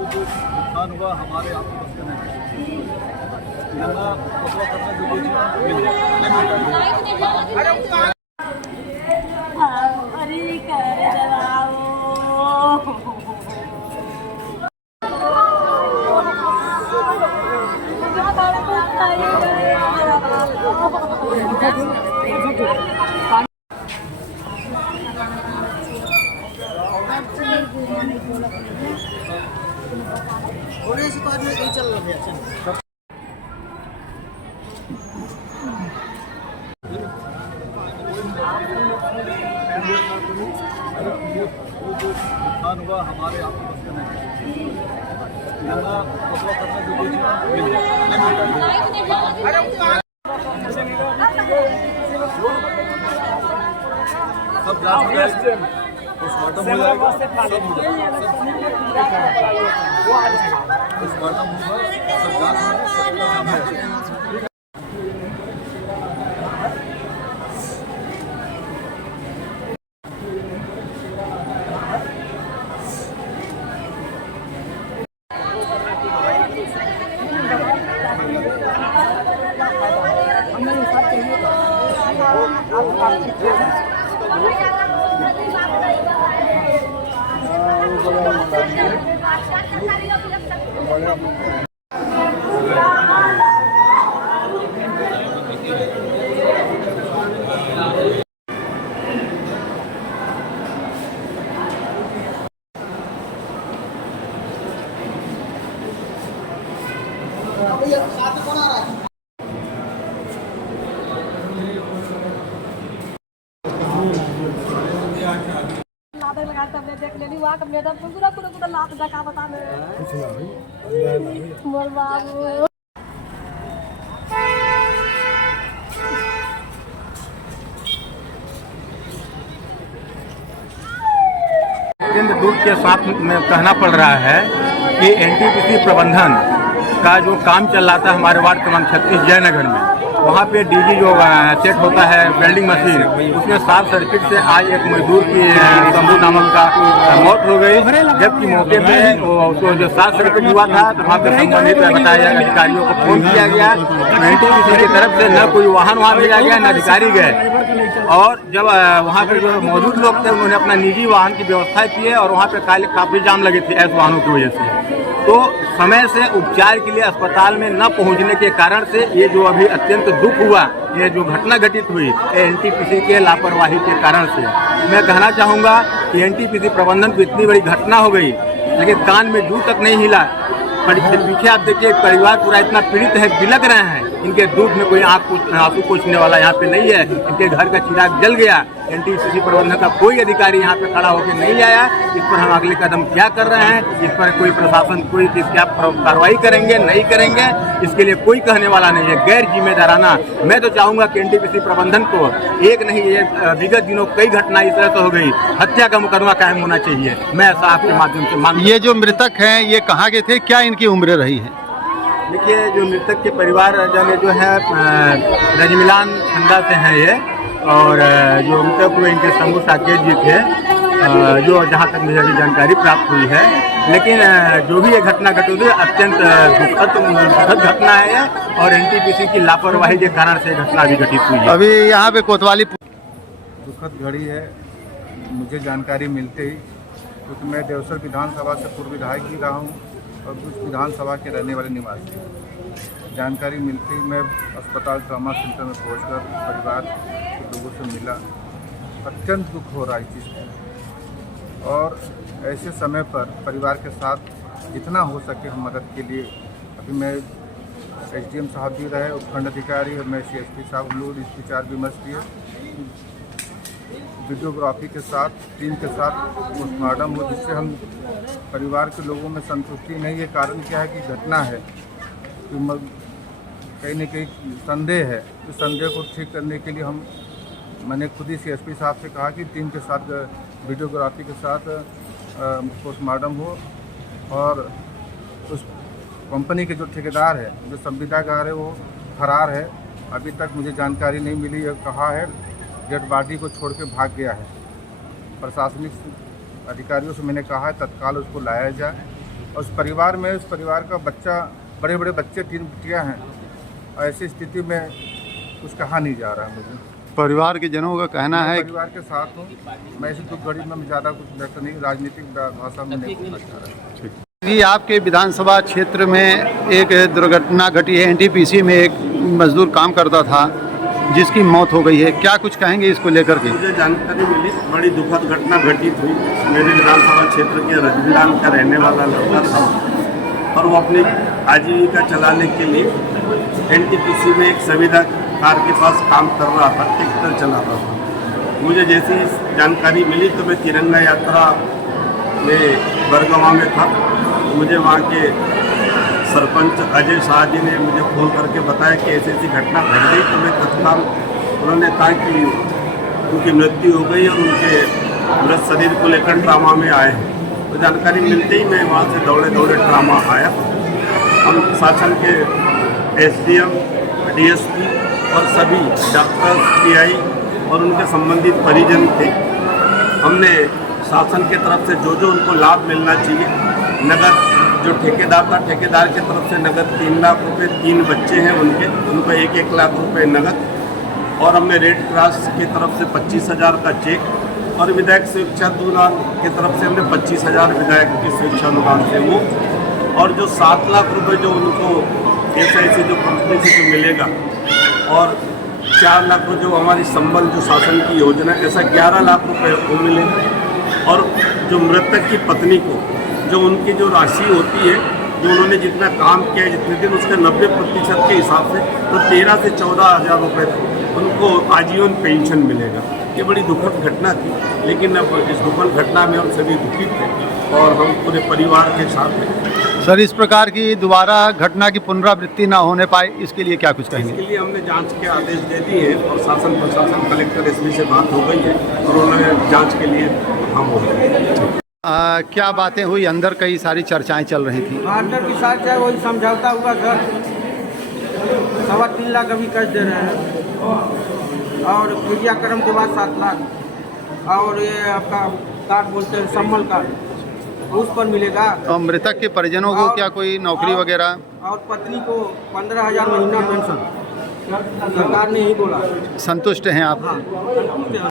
नुकसान हुआ हमारे आप बस का नहीं थोड़े से तो आदमी यही चल रहा है। नुकसान हुआ हमारे आप बस का सब पोस्टमार्टम हो जाएगा, पोस्टमार्टम होगा, सब जांच होगा, सबका काम है। साथ में कौन आ रहा है? देख लेनी वहाँ का मैडम को पूरा पूरा पूरा लात का बता में मोर बाबू अत्यंत दुख के साथ में कहना पड़ रहा है कि एनटीपीसी प्रबंधन का जो काम चल रहा था हमारे वार्ड क्रमांक 36 जयनगर में, वहाँ पे डीजी जो सेट होता है वेल्डिंग मशीन, उसमें शॉर्ट सर्किट से आज एक मजदूर की शंभू नामक का मौत हो गई। जबकि मौके पे उसको जो शॉर्ट सर्किट हुआ था तो वहाँ पे संबंधित बताया अधिकारियों को फोन किया गया। एनटीपीसी की तरफ से न कोई वाहन वहाँ भेजा गया, न अधिकारी गए। और जब वहाँ पे जो मौजूद लोग थे उन्होंने अपना निजी वाहन की व्यवस्था की है और वहाँ पे काफी जाम लगे थे ऐसे वाहनों की वजह से। तो समय से उपचार के लिए अस्पताल में न पहुंचने के कारण से ये जो अभी अत्यंत दुख हुआ, ये जो घटना घटित हुई एनटीपीसी के लापरवाही के कारण से, मैं कहना चाहूँगा कि एनटीपीसी प्रबंधन को इतनी बड़ी घटना हो गई लेकिन कान में जू तक नहीं हिला। पीछे आप देखिए परिवार पूरा इतना पीड़ित है, बिलक रहे हैं। इनके दूध में कोई आंसू पोंछने वाला यहाँ पे नहीं है। इनके घर का चिराग जल गया। एनटीपीसी प्रबंधन का कोई अधिकारी यहाँ पे खड़ा होकर नहीं आया। इस पर हम अगले कदम क्या कर रहे हैं, इस पर कोई प्रशासन कोई क्या कार्रवाई करेंगे नहीं करेंगे, इसके लिए कोई कहने वाला नहीं है। गैर जिम्मेदाराना मैं तो चाहूँगा कि एनटीपीसी प्रबंधन को एक नहीं ये विगत दिनों कई घटना इस तरह से हो गई, हत्या का मुकदमा कायम होना चाहिए। मैं ऐसा आपके माध्यम से मांग। ये जो मृतक हैं ये कहाँ के थे, क्या इनकी उम्र रही है? देखिए जो मृतक के परिवार जो है रजमिलान खंडा से हैं ये, और जो मृतक हुए इनके शंभू साकेत जी थे, जो जहाँ तक मुझे अभी जानकारी प्राप्त हुई है। लेकिन जो भी ये घटना घटी हुई अत्यंत दुखद घटना है और एनटीपीसी की लापरवाही के कारण से घटना भी घटित हुई है। अभी यहाँ पे कोतवाली दुखद घड़ी है। मुझे जानकारी मिलते ही, क्योंकि मैं देवसर विधानसभा से पूर्व विधायक भी रहा हूँ और कुछ विधानसभा के रहने वाले निवासी, जानकारी मिलते ही मैं अस्पताल ट्रॉमा सेंटर में पहुंचकर परिवार के लोगों से मिला। अत्यंत दुख हो रहा है इस चीज़ का, और ऐसे समय पर परिवार के साथ जितना हो सके हम मदद के लिए, अभी मैं एसडीएम साहब भी रहे, उपखंड अधिकारी और मैं सीएसपी साहब, हम लोग इस विचार विमर्श किए, वीडियोग्राफी के साथ टीम के साथ पोस्टमार्टम हो, जिससे हम परिवार के लोगों में संतुष्टि नहीं है। कारण क्या है कि घटना है, कहीं न कहीं संदेह है। इस संदेह को ठीक करने के लिए मैंने खुद ही सीएसपी साहब से कहा कि टीम के साथ वीडियोग्राफी के साथ पोस्टमार्टम हो, और उस कंपनी के जो ठेकेदार है, जो संविदाकार है, वो फरार है अभी तक मुझे जानकारी नहीं मिली है। कहा है डेड बॉडी को छोड़ के भाग गया है। प्रशासनिक अधिकारियों से मैंने कहा है तत्काल उसको लाया जाए। और उस परिवार का बच्चा, बड़े बड़े बच्चे, 3 बेटियाँ हैं। ऐसी स्थिति में कुछ कहा नहीं जा रहा है। मुझे परिवार के जनों का कहना है परिवार के साथ हूँ मैं। इस दुख घड़ी में ज़्यादा कुछ व्यक्त नहीं, राजनीतिक भाषा में नहीं बोलना चाह रहा। जी, आपके विधानसभा क्षेत्र में एक दुर्घटना घटी है। एनटीपीसी में एक मजदूर काम करता था जिसकी मौत हो गई है, क्या कुछ कहेंगे इसको लेकर के? मुझे जानकारी मिली, बड़ी दुखद घटना घटित हुई। मेरे विधानसभा क्षेत्र के रजनीलाल का रहने वाला लड़का था और वो अपनी आजीविका चलाने के लिए एनटीपीसी में एक संविदा कार के पास काम कर रहा था, ट्रैक्टर चलाता था। मुझे जैसी जानकारी मिली तो मैं तिरंगा यात्रा में बरगवा में था। मुझे वहाँ के सरपंच अजय शाह जी ने मुझे फ़ोन करके बताया कि ऐसी ऐसी घटना घट गई। तो मैं तत्काल, उन्होंने कहा कि उनकी मृत्यु हो गई और उनके मृत शरीर को लेकर ट्रामा में आए हैं। तो जानकारी मिलते ही मैं वहाँ से दौड़े ट्रामा आया। हम शासन के एसडीएम, डीएसपी और सभी डॉक्टर, पीआई और उनके संबंधित परिजन थे। हमने शासन के तरफ से जो उनको लाभ मिलना चाहिए, नगद जो ठेकेदार था, ठेकेदार की तरफ से नगद 3 लाख रुपए, 3 बच्चे हैं उनको 1-1 लाख रुपए नगद, और हमने रेड क्रॉस की तरफ से 25,000 का चेक, और विधायक स्वेच्छा अनुदान की तरफ से हमने 25,000 विधायक की स्वेच्छा अनुदान से वो, और जो 7 लाख रुपए जो उनको ऐसी जो कंपनी से जो मिलेगा, और 4 लाख रुपये जो हमारी संबल जो शासन की योजना, ऐसा 11 लाख रुपए वो मिलेंगे। और जो मृतक की पत्नी को जो उनकी जो राशि होती है, जो उन्होंने जितना काम किया है जितने दिन, उसके 90% के हिसाब से तो 13 से 14 हज़ार रुपये उनको आजीवन पेंशन मिलेगा। ये बड़ी दुखद घटना थी, लेकिन अब इस दुखद घटना में हम सभी दुखित थे और हम पूरे परिवार के साथ हैं। सर, इस प्रकार की दोबारा घटना की पुनरावृत्ति ना होने पाए, इसके लिए क्या कुछ कहेंगे? इसके लिए हमने जांच के आदेश दे दिए हैं और शासन प्रशासन कलेक्टर एसपी से बात हो गई है और उन्होंने जांच के लिए हम हो गए। क्या बातें हुई? अंदर कई सारी चर्चाएं चल रही थी। अंदर की साथ है वही समझौता हुआ सर। 3.25 लाख अभी कैश दे रहे हैं और क्रियाक्रम के बाद 7 लाख, और ये आपका कार्ड बोलते हैं सम्मल कार्ड, उस पर मिलेगा। और मृतक के परिजनों को क्या कोई नौकरी वगैरह? और पत्नी को 15,000 महीना पेंशन सरकार ने ही बोला। संतुष्ट हैं आप? हाँ,